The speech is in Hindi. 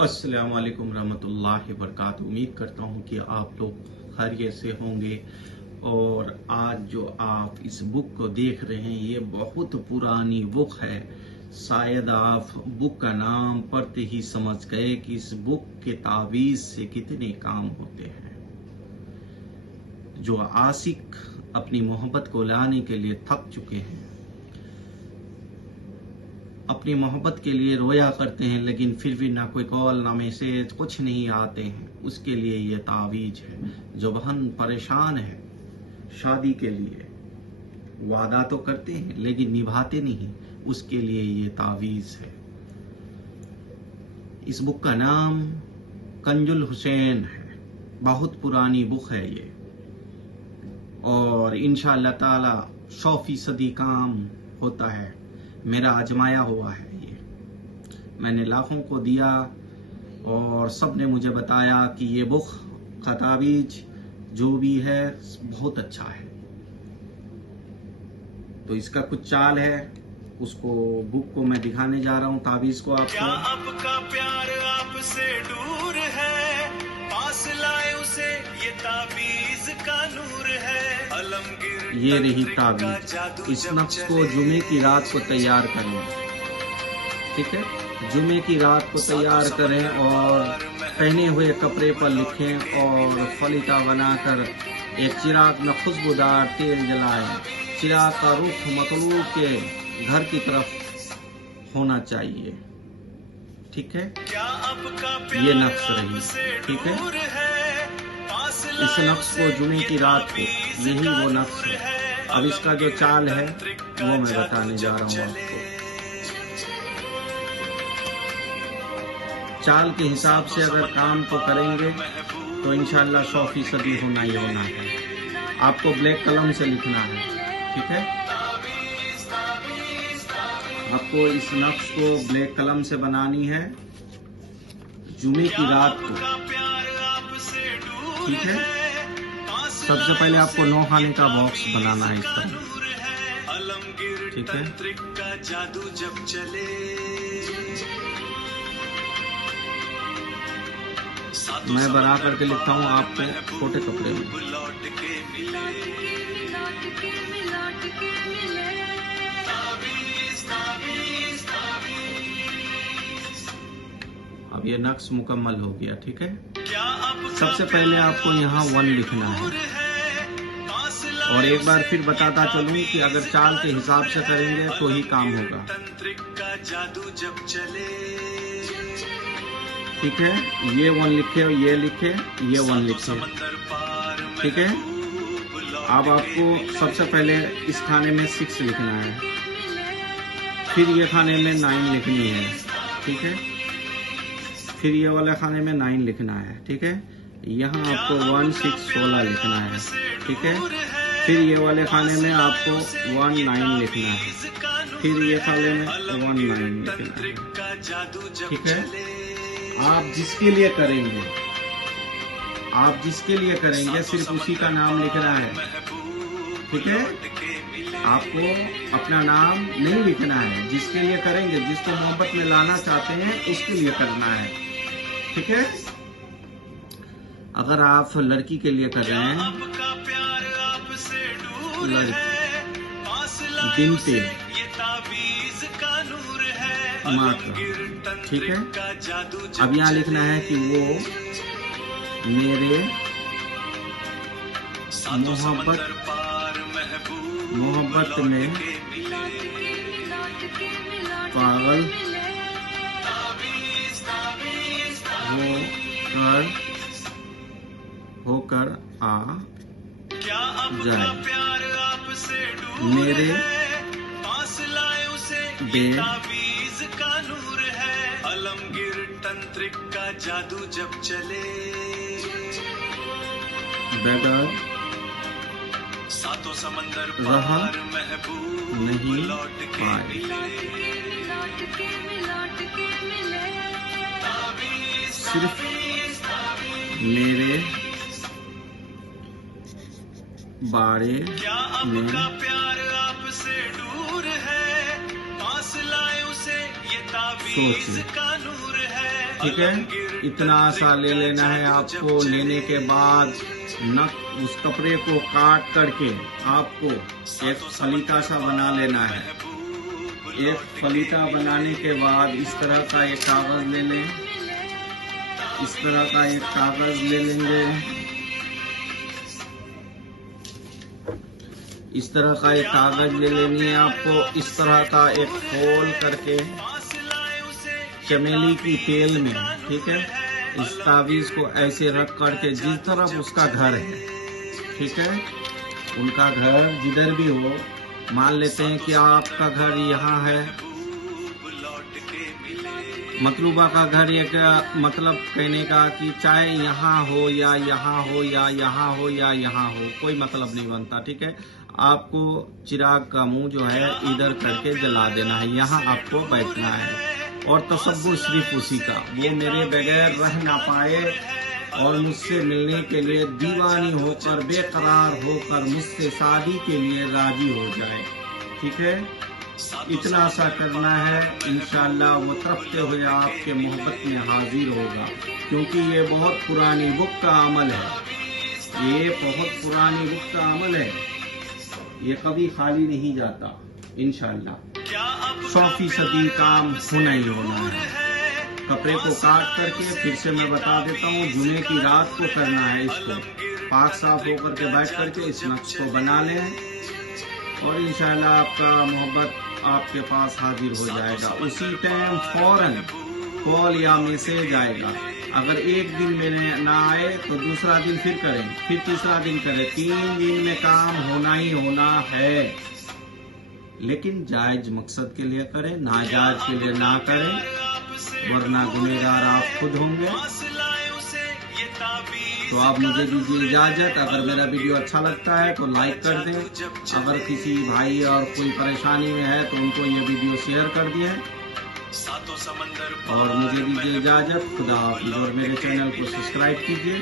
अस्सलाम वालेकुम रहमतुल्लाहि वबरकातुहू। उम्मीद करता हूँ कि आप लोग खैरियत से होंगे। और आज जो आप इस बुक को देख रहे हैं ये बहुत पुरानी बुक है। शायद आप बुक का नाम पढ़ते ही समझ गए कि इस बुक के तावीज़ से कितने काम होते हैं। जो आशिक अपनी मोहब्बत को लाने के लिए थक चुके हैं, अपनी मोहब्बत के लिए रोया करते हैं, लेकिन फिर भी ना कोई कॉल ना मैसेज कुछ नहीं आते हैं, उसके लिए ये तावीज है। जो बहन परेशान है शादी के लिए, वादा तो करते हैं लेकिन निभाते नहीं, उसके लिए ये तावीज है। इस बुक का नाम कंजुल हुसैन है। बहुत पुरानी बुक है ये, और इंशाअल्लाह ताला 100% काम होता है। मेरा आजमाया हुआ है ये, मैंने लाखों को दिया और सब ने मुझे बताया कि ये बुक का तावीज जो भी है बहुत अच्छा है। तो इसका कुछ चाल है, उसको बुक को मैं दिखाने जा रहा हूँ, तावीज को आपको। क्या आपका प्यार आपसे दूर है, पास लाए उसे ये तावीज का नूर है। अलमगीर ये रही तावीज। इस नक्श को जुमे की रात को तैयार करें, ठीक है। जुमे की रात को तैयार करें और पहने हुए कपड़े पर लिखें और फलीता बनाकर एक चिराग में खुशबूदार तेल जलाएं। चिराग का रुख मतलूब के घर की तरफ होना चाहिए, ठीक है। ये नक्श रही, ठीक है। इस नक्श को जुमे की रात को, यही वो नक्श है। अब इसका जो चाल है वो मैं बताने जा रहा हूँ आपको। चाल के हिसाब से अगर काम को करेंगे तो इंशाअल्लाह 100% होना ही होना है। आपको ब्लैक कलम से लिखना है, ठीक है। आपको इस नक्श को ब्लैक कलम से बनानी है जुमे की रात को, ठीक है। सबसे पहले आपको 9 खाने का बॉक्स बनाना है इस तरह, ठीक है। मैं बना करके लिखता हूँ आपको छोटे कपड़े में। अब ये नक्श मुकम्मल हो गया, ठीक है। सबसे पहले आपको यहाँ 1 लिखना है, और एक बार फिर बताता चलूं कि अगर चाल के हिसाब से करेंगे तो ही काम होगा, ठीक है। ये 1 लिखे, ये लिखे, ये 1 लिखे, ठीक है। अब आपको सबसे पहले इस खाने में 6 लिखना है, फिर ये खाने में 9 लिखनी है, ठीक है। फिर ये वाले खाने में 9 लिखना है, ठीक है। यहाँ आपको 1 6 16 लिखना है, ठीक है। फिर ये वाले खाने में आपको 1 9 लिखना है, फिर ये खाने में 1 9 लिखना है, ठीक है। आप जिसके लिए करेंगे, आप जिसके लिए करेंगे सिर्फ उसी का नाम लिखना है, ठीक है। आपको अपना नाम नहीं लिखना है। जिसके लिए करेंगे, जिसको मोहब्बत में लाना चाहते हैं उसके लिए करना है, ठीक है। अगर आप लड़की के लिए कर रहे हैं, लड़की बिनते मात्र, ठीक है। अब यहाँ लिखना है कि वो मेरे मोहब्बत में पागल होकर आ जाए। मेरे अलमगीर तंत्रिक का जादू जब चले, बगैर सातों समंदर रहा महबूब नहीं लौट के पाए। सिर्फ मेरे बारे में प्यार आपसे दूर है, पास लाए उसे ये तावीज़ का नूर है। ठीक है, इतना सा ले लेना है आपको। लेने के बाद उस कपड़े को काट करके आपको एक फलीता सा बना लेना है। एक फलीता बनाने के बाद इस तरह का एक कागज ले लें, इस तरह का एक कागज ले लेंगे, इस तरह का एक कागज ले लेनी है आपको। इस तरह का एक फोल्ड करके चमेली की तेल में, ठीक है, इस तावीज को ऐसे रख करके जिस तरफ उसका घर है, ठीक है, उनका घर जिधर भी हो, मान लेते हैं कि आपका घर यहाँ है, मतलूबा का घर, एक मतलब कहने का कि चाहे यहाँ हो या यहाँ हो या यहाँ हो या यहाँ हो, कोई मतलब नहीं बनता, ठीक है। आपको चिराग का मुंह जो है इधर करके जला देना है, यहाँ आपको बैठना है और तसव्वुर सिर्फ उसी का, वो मेरे बगैर रह ना पाए और मुझसे मिलने के लिए दीवानी होकर बेकरार होकर मुझसे शादी के लिए राजी हो जाए, ठीक है। इतना सा करना है, इंशाअल्लाह वो तरफते हुए आपके मोहब्बत में हाजिर होगा, क्योंकि ये बहुत पुरानी बुक का अमल है, ये बहुत पुरानी बुक का अमल है, ये कभी खाली नहीं जाता। इंशाअल्लाह 100% काम होना ही होना है। कपड़े को काट करके फिर से मैं बता देता हूँ, जुमे की रात को करना है इसको, पाक साफ होकर के बैठ करके इस नक्श को बना लें और इंशाअल्लाह आपका मोहब्बत आपके पास हाजिर हो जाएगा। उसी टाइम फौरन कॉल या मैसेज आएगा। अगर एक दिन में ना आए तो दूसरा दिन फिर करें, फिर तीसरा दिन करें, 3 दिन में काम होना ही होना है। लेकिन जायज मकसद के लिए करें, नाजायज के लिए ना करें, वरना गुनहगार आप खुद होंगे। तो आप मुझे दीजिए इजाजत। अगर मेरा वीडियो अच्छा लगता है तो लाइक कर दें, अगर किसी भाई और कोई परेशानी में है तो उनको ये वीडियो शेयर कर दिए और मुझे दीजिए इजाजत। खुदा हाफिज़ और मेरे चैनल को सब्सक्राइब कीजिए।